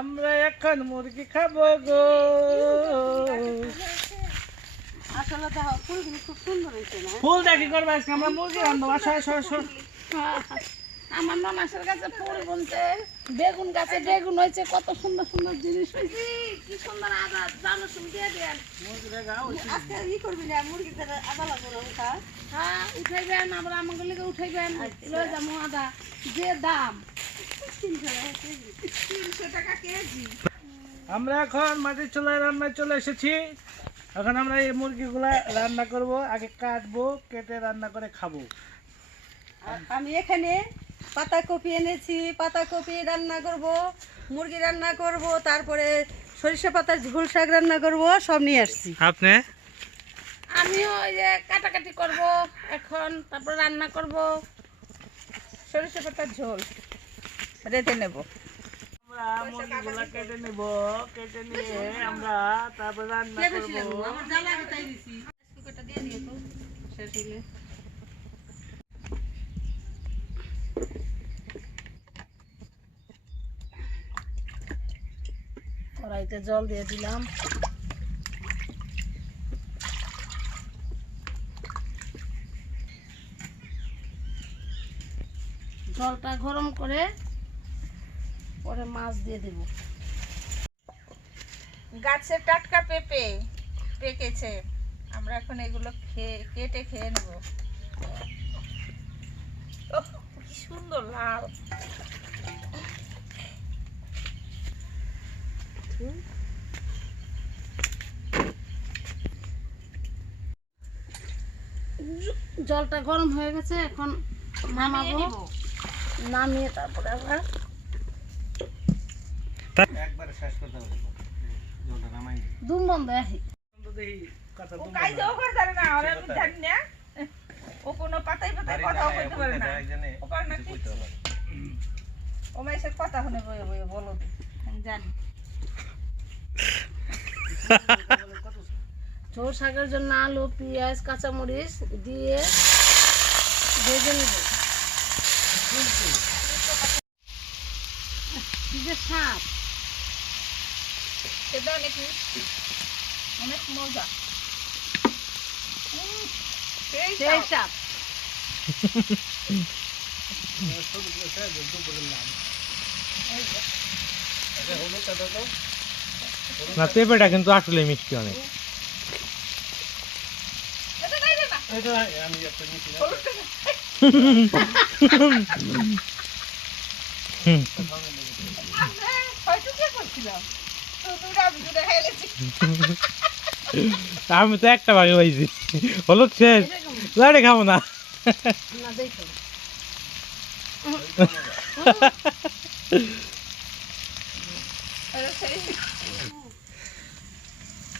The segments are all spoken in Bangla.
আমরা এখন মুরগি খাব গো। ফুল দেখি করব আজকে আমরা মুরগি রান্ধবো আসো আসো আসো আমার ননাসের কাছে ফুল বুনছে বেগুন গাছে বেগুন হয়েছে কত সুন্দর সুন্দর জিনিস হয়েছে। কি সুন্দর আদা জানো শুন দিয়ে দেন। আজকে ই করবি না মুরগি আদা লাগবে হ্যাঁ উঠাইবেন আবার আমাকে লিগে উঠাইবেন। লয়ে যাব আদা যে দাম। তিনশো টাকা কেজি। আমরা এখন মাটির চুলায় রান্নায় চলে এসেছি। এখন আমরা এই মুরগিগুলা রান্না করব আগে কাটবো কেটে রান্না করে খাব। আমি এখানে পাতাকপি এনেছি পাতাকপি রান্না করব মুরগি রান্না করব তারপরে সরিষা পাতার ঝোল শাক রান্না করব সব নিয়ে আসছি। আপনি? আমিও ওই যে কাটাকাটি করব এখন তারপর রান্না করব। সরিষা পাতার ঝোল রেঁধে নেব। আমরা মুরগিগুলা কেটে নিব কেটে নিয়ে আমরা তারপর রান্না করব। দিয়ে দিয়ে তো শেষ হইলে। কড়াইতে জল দিয়ে দিলাম। জলটা গরম করে পরে মাছ দিয়ে দেব। গাছের টাটকা পেঁপে পেকেছে। আমরা এখন এগুলো খেয়ে, কেটে খেয়ে নেব। কি সুন্দর লাল। জলটা গরম হয়ে গেছে এখন নামাবো। নামিয়ে তারপরে আমরা একবারে শেষ করতে হবে জলটা নামাই দুম বন্ধ আহি ও কাইজে ও করে না ওরা আমি জানি না। ও কোনো পাতাই পাতাই কথা কইতে পারে না। ও পারে না কিছু। ও মাইসের কথা শুনে বয়ে বয়ে বলো আমি জানি। ঝোল শাকের জন্য আলু পেঁয়াজ কাঁচামরিচ দিয়ে ভেজে নেব। সাপ অনেক অনেক মজা। সাপ না পেঁপেটা কিন্তু আসলে মিষ্টি অনেক। আমি তো একটা ভাগে পাইছি হলুদ শেষ। লাড়ে খাব না।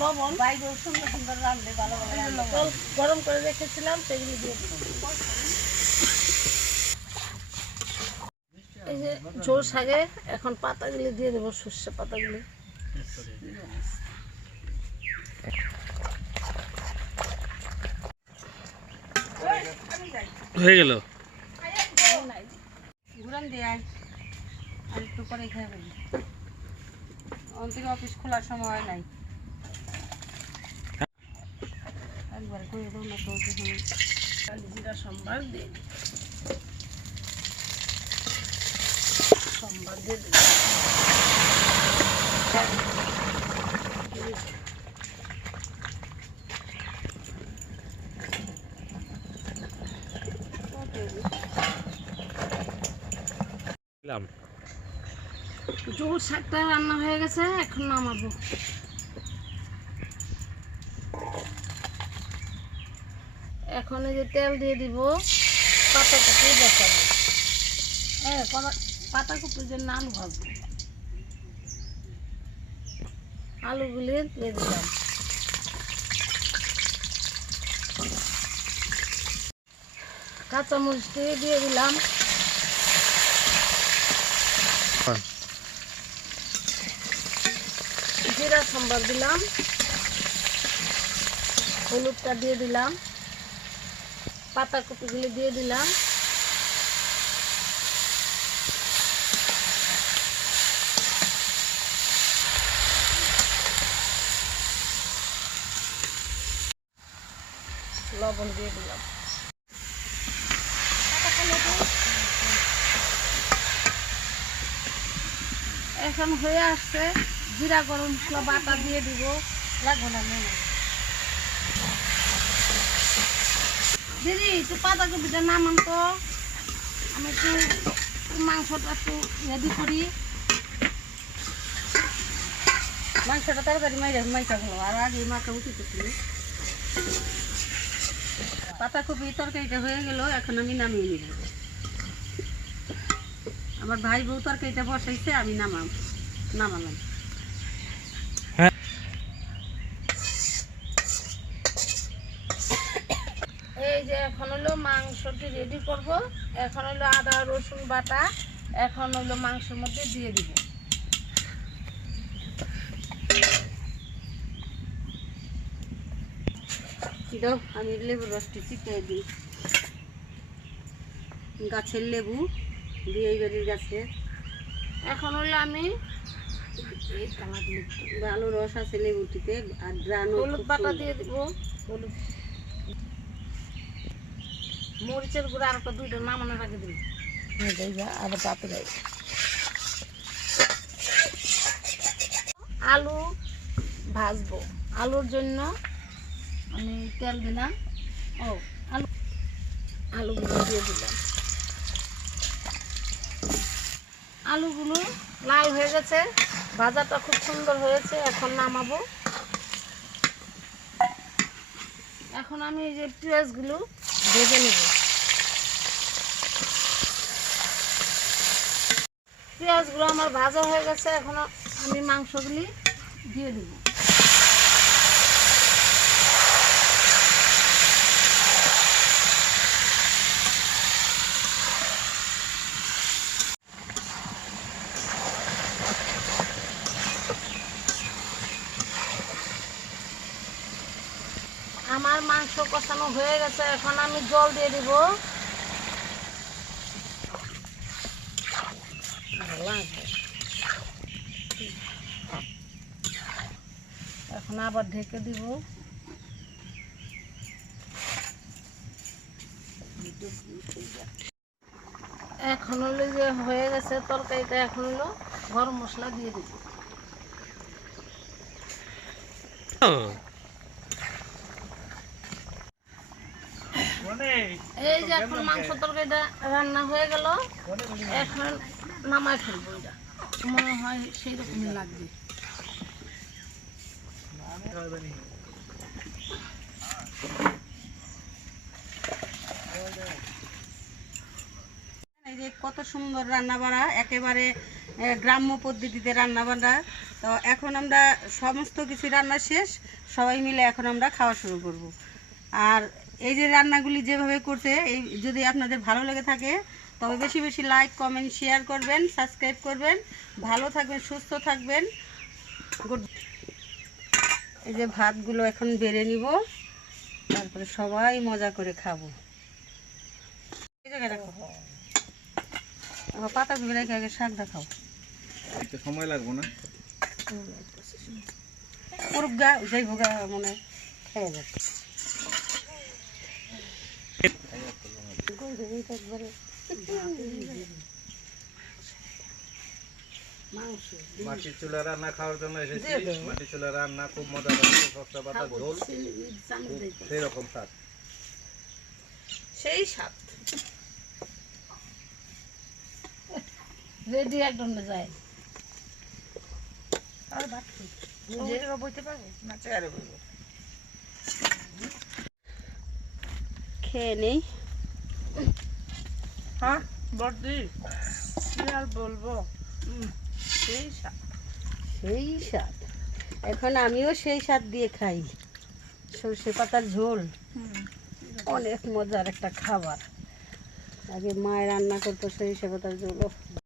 লবণ। জল গরম করে রেখেছিলাম সেগুলি দিয়ে এই যে ঝোল শাকে এখন পাতাগুলি দিয়ে দেবো সর্ষে পাতাগুলি। হয়ে গেল। ঘুরান দিয়ে আর একটু খেয়ে ফেলি। থেকে অফিস খোলার সময় নাই। যখন জিরা শাকটা রান্না হয়ে গেছে এখন নামাবো। এখন এই যে তেল দিয়ে দিব পাতা কপি বসাবো হ্যাঁ পাতাকপির জন্য আলু ভাজবো। আলুগুলি দিয়ে দিলাম। কাঁচামরিচটি দিয়ে দিলাম। জিরা সম্বার দিলাম। হলুদটা দিয়ে দিলাম। পাতাকপিগুলি দিয়ে দিলাম। লবণ দিয়ে দিলাম। এখন হয়ে আসছে, জিরা গরম মশলা, বাটা দিয়ে দিব। লাগবো না, নেই। দিদি, একটু পাতাকপিটা নামান তো। আমি একটু মাংসটা একটু রেডি করি। মাংসটা তরকারি মাইরে মাইটা ভালো আর আগে মাথা উঠিতে পাতাকপি তরকারিটা হয়ে গেল, এখন আমি নামিয়ে নিব। আমার ভাই বউ তরকারিটা বসাইছে, আমি নামাম নামালাম। এই যে এখন হলো মাংসটি রেডি করব। এখন হলো আদা রসুন বাটা এখন হলো মাংসের মধ্যে দিয়ে দিব। আমি লেবুর রসটি চিপিয়ে দিই। গাছের লেবু দিয়ে বাড়ির গাছে। এখন হলো আমি ভালো রস আছে লেবুটিতে আর হলুদ বাটা দিয়ে দিব। হলুদ। মরিচের গুঁড়া আর একটা দুইটা নামানো রাখে দিন আর পাতে যাই আলু ভাজবো। আলুর জন্য আমি তেল দিলাম। ও আলু আলুগুলো দিয়ে দিলাম। আলুগুলো লাল হয়ে গেছে। ভাজাটা খুব সুন্দর হয়েছে। এখন নামাবো। এখন আমি এই যে পেঁয়াজগুলো ভেজে নেব। পেঁয়াজগুলো আমার ভাজা হয়ে গেছে এখন আমি মাংসগুলি দিয়ে দেব আমার মাংস কষানো হয়ে গেছে, এখন আমি জল দিয়ে দিব। এখন আবার ঢেকে দিব। এখন যে হয়ে গেছে তরকারিটা, এখন হলো গরম মশলা দিয়ে দিব। এই যে এখন মাংস তরকারিটা রান্না হয়ে গেল। এখন নামাই ফেলব এটা। মনে হয় সেই রকমই লাগবে। কত সুন্দর রান্না বাড়া একেবারে গ্রাম্য পদ্ধতিতে রান্না বান্না তো এখন আমরা সমস্ত কিছু রান্না শেষ, সবাই মিলে এখন আমরা খাওয়া শুরু করব। আর এই যে রান্নাগুলি যেভাবে করতে এই যদি আপনাদের ভালো লেগে থাকে তবে বেশি বেশি লাইক কমেন্ট শেয়ার করবেন সাবস্ক্রাইব করবেন। ভালো থাকবেন সুস্থ থাকবেন। গুড এই যে ভাতগুলো এখন বেড়ে নিব তারপরে সবাই মজা করে খাব। এই জায়গায় রাখো। পাতা রেখে আগে শাক দেখাও। একটু সময় লাগবো না। পুরুক গা যাই ভোগা মনে হয় খেয়ে যাচ্ছে। একবারে। মাংস চুলা রান্না খাওয়ার জন্য। মাটির চুলা রান্না খুব মজা সস্তা পাতা ঝোল। সেই রকম স্বাদ। সেই স্বাদ। রেডি একদম যায়। আর বাকি ওইটা বইতে পারব? না চেয়ারে বইবো। খেয়ে নেই। হ্যাঁ বড়দি বলব? সেই স্বাদ। সেই স্বাদ। এখন আমিও সেই স্বাদ দিয়ে খাই। সর্ষে পাতার ঝোল। অনেক মজার একটা খাবার। আগে মায়ের রান্না করতো সরিষা পাতার ঝোল।